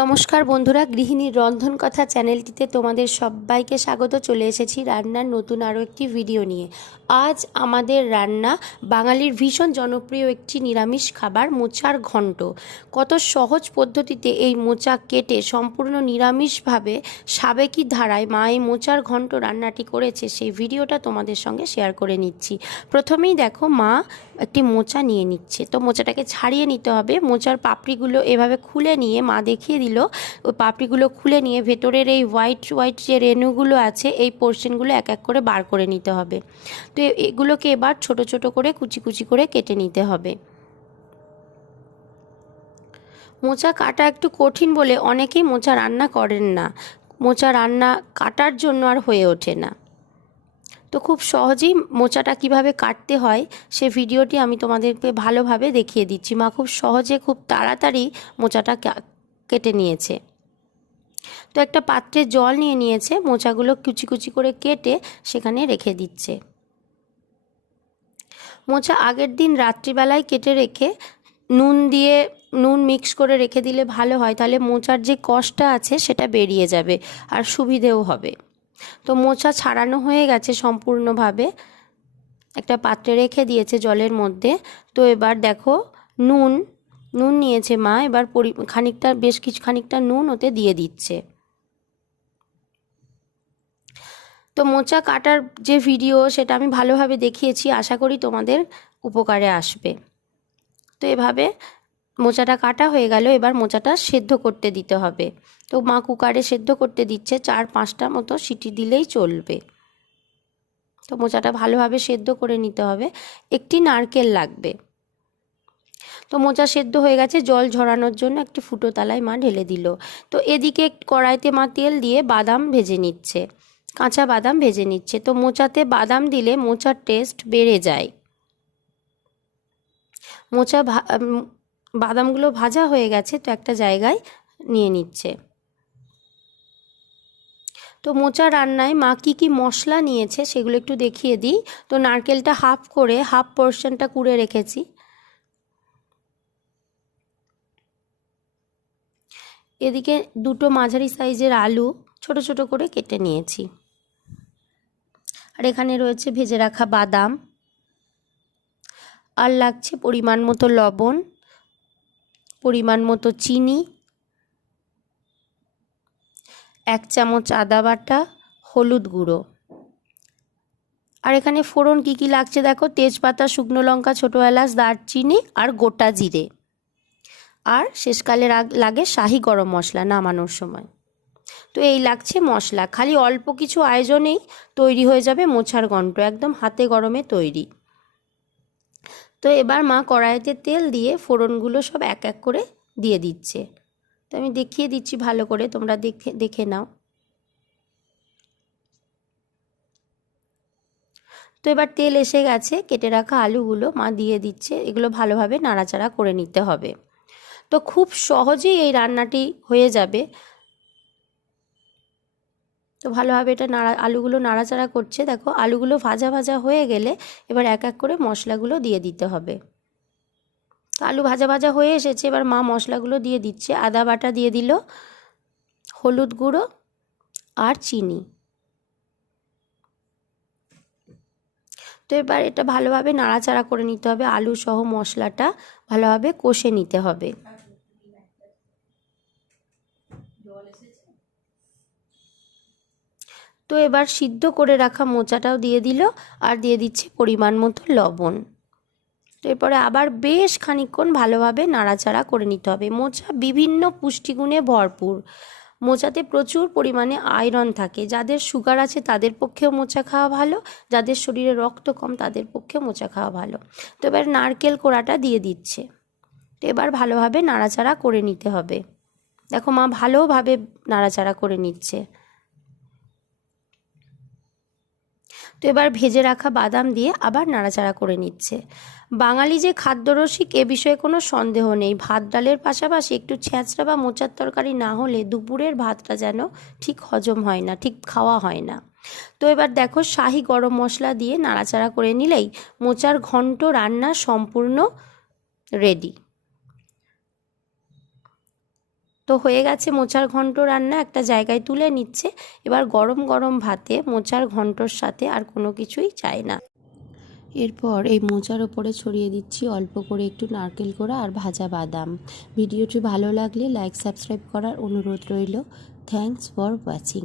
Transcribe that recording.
নমস্কার বন্ধুরা, গৃহিণীর রন্ধন কথা চ্যানেলটিতে তোমাদের সবাইকে স্বাগত। চলে এসেছি রান্নার নতুন আরও একটি ভিডিও নিয়ে। আজ আমাদের রান্না বাঙালির ভীষণ জনপ্রিয় একটি নিরামিষ খাবার, মোচার ঘন্ট। কত সহজ পদ্ধতিতে এই মোচা কেটে সম্পূর্ণ নিরামিষভাবে সাবেকি ধারায় মা এই মোচার ঘন্ট রান্নাটি করেছে, সেই ভিডিওটা তোমাদের সঙ্গে শেয়ার করে নিচ্ছি। প্রথমেই দেখো মা একটি মোচা নিয়ে নিচ্ছে। তো মোচাটাকে ছাড়িয়ে নিতে হবে। মোচার পাপড়িগুলো এভাবে খুলে নিয়ে মা দেখিয়ে দিল, ওই পাপড়িগুলো খুলে নিয়ে ভেতরের এই হোয়াইট হোয়াইট যে রেণুগুলো আছে, এই পোর্শনগুলো এক এক করে বার করে নিতে হবে। তো এগুলোকে এবার ছোট ছোট করে কুচি কুচি করে কেটে নিতে হবে। মোচা কাটা একটু কঠিন বলে অনেকেই মোচা রান্না করেন না। মোচা রান্না কাটার জন্য আর হয়ে ওঠে না। তো খুব সহজেই মোচাটা কিভাবে কাটতে হয় সে ভিডিওটি আমি তোমাদেরকে ভালোভাবে দেখিয়ে দিচ্ছি। মা খুব সহজে খুব তাড়াতাড়ি মোচাটা কেটে নিয়েছে। তো একটা পাত্রে জল নিয়ে নিয়েছে, মোচাগুলো কুচি কুচি করে কেটে সেখানে রেখে দিচ্ছে। মোচা আগের দিন রাত্রিবেলায় কেটে রেখে নুন মিক্স করে রেখে দিলে ভালো হয়, তাহলে মোচার যে কষটা আছে সেটা বেরিয়ে যাবে আর সুবিধেও হবে। তো মোচা ছাড়ানো হয়ে গেছে সম্পূর্ণভাবে, একটা পাত্রে রেখে দিয়েছে জলের মধ্যে। তো এবার দেখো নুন নিয়েছে মা, এবার খানিকটা নুন ওতে দিয়ে দিচ্ছে। তো মোচা কাটার যে ভিডিও সেটা আমি ভালোভাবে দেখিয়েছি, আশা করি তোমাদের উপকারে আসবে। তো এভাবে মোচাটা কাটা হয়ে গেল, এবার মোচাটা সেদ্ধ করতে দিতে হবে। তো মা কুকারে সেদ্ধ করতে দিচ্ছে, 4-5টা মতো সিটি দিলেই চলবে। তো মোচাটা ভালোভাবে সেদ্ধ করে নিতে হবে। একটি নারকেল লাগবে। তো মোচা সেদ্ধ হয়ে গেছে, জল ঝরানোর জন্য একটি ফুটো তালায় মা ঢেলে দিল। তো এদিকে কড়াইতে মা তেল দিয়ে বাদাম ভেজে নিচ্ছে, কাঁচা বাদাম ভেজে নিচ্ছে। তো মোচাতে বাদাম দিলে মোচার টেস্ট বেড়ে যায়। বাদামগুলো ভাজা হয়ে গেছে, তো একটা জায়গায় নিয়ে নিচ্ছে। তো মোচা রান্নায় মা কী মশলা নিয়েছে সেগুলো একটু দেখিয়ে দিই। তো নারকেলটা হাফ পোর্শনটা কুড়ে রেখেছি। এদিকে দুটো মাঝারি সাইজের আলু ছোট ছোট করে কেটে নিয়েছি। আর এখানে রয়েছে ভেজে রাখা বাদাম, আর লাগছে পরিমাণ মতো লবণ, পরিমাণ মতো চিনি, 1 চামচ আদা বাটা, হলুদ গুঁড়ো। আর এখানে ফোড়ন কী লাগছে দেখো, তেজপাতা, শুকনো লঙ্কা, ছোটো এলাচ, দারচিনি আর গোটা জিরে। আর শেষকালে লাগে শাহি গরম মশলা নামানোর সময়। তো এই লাগছে মশলা। খালি অল্প কিছু আয়োজনেই তৈরি হয়ে যাবে মোচার ঘন্ট, একদম হাতে গরমে তৈরি। তো এবার মা কড়াইতে তেল দিয়ে ফোড়নগুলো সব এক এক করে দিয়ে দিচ্ছে। তো আমি দেখিয়ে দিচ্ছি ভালো করে, তোমরা দেখে নাও। তো এবার তেল এসে গেছে, কেটে রাখা আলুগুলো মা দিয়ে দিচ্ছে। এগুলো ভালোভাবে নাড়াচাড়া করে নিতে হবে। তো খুব সহজেই এই রান্নাটি হয়ে যাবে। তো ভালোভাবে এটা আলুগুলো নাড়াচাড়া করছে। দেখো আলুগুলো ভাজা ভাজা হয়ে গেলে এবার এক এক করে মশলাগুলো দিয়ে দিতে হবে। তো আলু ভাজা ভাজা হয়ে এসেছে, এবার মা মশলাগুলো দিয়ে দিচ্ছে। আদা বাটা দিয়ে দিল, হলুদ গুঁড়ো আর চিনি। তো এবার এটা ভালোভাবে নাড়াচাড়া করে নিতে হবে, আলু সহ মশলাটা ভালোভাবে কষে নিতে হবে। তো এবার সিদ্ধ করে রাখা মোচাটাও দিয়ে দিল, আর দিয়ে দিচ্ছে পরিমাণ মতো লবণ। তো এরপরে আবার বেশ খানিকক্ষণ ভালোভাবে নাড়াচাড়া করে নিতে হবে। মোচা বিভিন্ন পুষ্টিগুণে ভরপুর। মোচাতে প্রচুর পরিমাণে আয়রন থাকে। যাদের সুগার আছে তাদের পক্ষেও মোচা খাওয়া ভালো, যাদের শরীরে রক্ত কম তাদের পক্ষে মোচা খাওয়া ভালো। তো এবার নারকেল কোড়াটা দিয়ে দিচ্ছে। তো এবার ভালোভাবে নাড়াচাড়া করে নিতে হবে। দেখো মা ভালোভাবে নাড়াচাড়া করে নিচ্ছে। তো এবার ভেজে রাখা বাদাম দিয়ে আবার নাড়াচাড়া করে নিচ্ছে। বাঙালি যে খাদ্যরসিক এ বিষয়ে কোনো সন্দেহ নেই। ভাত ডালের পাশাপাশি একটু ছ্যাঁচড়া বা মোচার তরকারি না হলে দুপুরের ভাতটা যেন ঠিক হজম হয় না, ঠিক খাওয়া হয় না। তো এবার দেখো শাহি গরম মশলা দিয়ে নাড়াচাড়া করে নিলেই মোচার ঘন্ট রান্না সম্পূর্ণ রেডি। তো হয়ে গেছে মোচার ঘন্ট রান্না, একটা জায়গায় তুলে নিচ্ছে। এবার গরম গরম ভাতে মোচার ঘন্টর সাথে আর কোনো কিছুই চায় না। এরপর এই মোচার ওপরে ছড়িয়ে দিচ্ছি অল্প করে একটু নারকেল কোড়া আর ভাজা বাদাম। ভিডিওটি ভালো লাগলে লাইক সাবস্ক্রাইব করার অনুরোধ রইল। Thanks for watching.